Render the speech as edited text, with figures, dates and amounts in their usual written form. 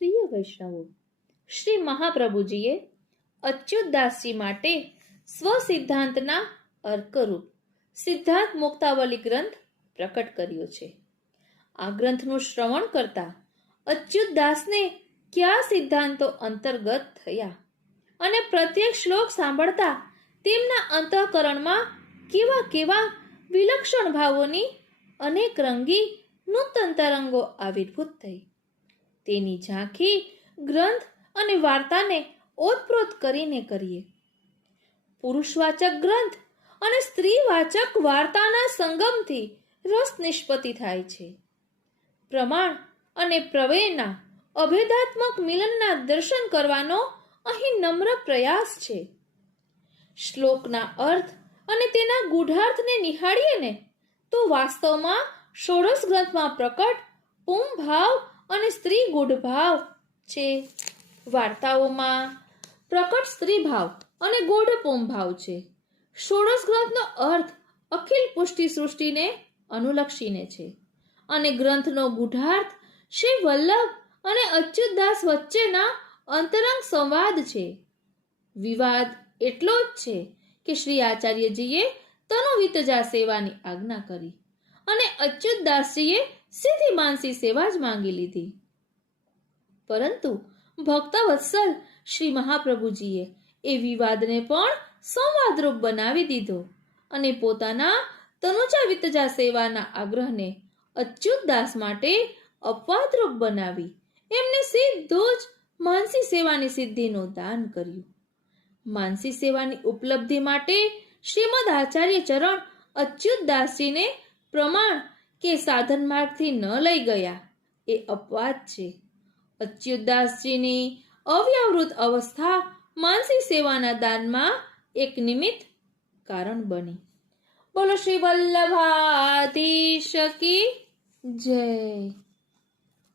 પ્રિય વૈષ્ણવો, શ્રી મહાપ્રભુજીએ અચ્યુતદાસજી માટે સ્વસિદ્ધાંતના અર્કરૂપ સિદ્ધાંત મુક્તાવલી ગ્રંથ પ્રકટ કર્યો છે. આ ગ્રંથનું શ્રવણ કરતા અચ્યુતદાસને કયા સિદ્ધાંતો અંતર્ગત થયા અને પ્રત્યેક શ્લોક સાંભળતા તેમના અંતઃકરણમાં કેવા કેવા વિલક્ષણ ભાવોની અનેક રંગી નૂતન તરંગો આવિર્ભૂત થઈ, તેની ઝાંખી ગ્રંથ અને વાર્તાને ઓતપ્રોત કરીને કરીએ. પુરુષવાચક ગ્રંથ અને સ્ત્રીવાચક વાર્તાના સંગમથી રસ નિષ્પત્તિ થાય છે. પ્રમાણ અને પ્રવેયના અભેદાત્મક મિલનના દર્શન કરવાનો અહીં નમ્ર પ્રયાસ છે. શ્લોકના અર્થ અને તેના ગૂઢાર્થને નિહાળીએ ને તો વાસ્તવમાં ષોડશ ગ્રંથમાં પ્રકટ પુંભાવ અને સ્ત્રી ગૂઢભાવ છે. વાર્તાઓમાં પ્રકટ સ્ત્રીભાવ અને ગૂઢ પુંભાવ છે. ષોડશ ગ્રંથનો અર્થ અખિલ પુષ્ટિ સૃષ્ટિને અનુલક્ષીને છે અને ગ્રંથનો ગૂઢાર્થ શ્રી વલ્લભ અને અચ્યુતદાસ વચ્ચેના અંતરંગ સંવાદ છે. વિવાદ એટલો જ છે કે શ્રી આચાર્યજીએ તનુ વિતજા સેવાની આજ્ઞા કરી અને અચ્યુતદાસજીએ સીધી માનસી સેવા જ માંગી લીધી. પરંતુ ભક્તવત્સલ શ્રી મહાપ્રભુજીએ એ વિવાદને પણ સંવાદરૂપ બનાવી દીધો અને પોતાના તનુજા વિતજા સેવાના આગ્રહને અચ્યુતદાસ માટે અપવાદરૂપ બનાવી એમને સીધું જ માનસી સેવાની સિદ્ધિનું દાન કર્યું. માનસી સેવાની ઉપલબ્ધિ માટે શ્રીમદ આચાર્ય ચરણ અચ્યુતદાસજીને પ્રમાણ કે સાધન માર્ગથી ન લઈ ગયા એ અપવાદ છે. અચ્યુતદાસજીની અવ્યાવૃત અવસ્થા માનસી સેવાના દાનમાં એક નિમિત્ત કારણ બની. બોલો શ્રી વલ્લભાધીશ કી જય.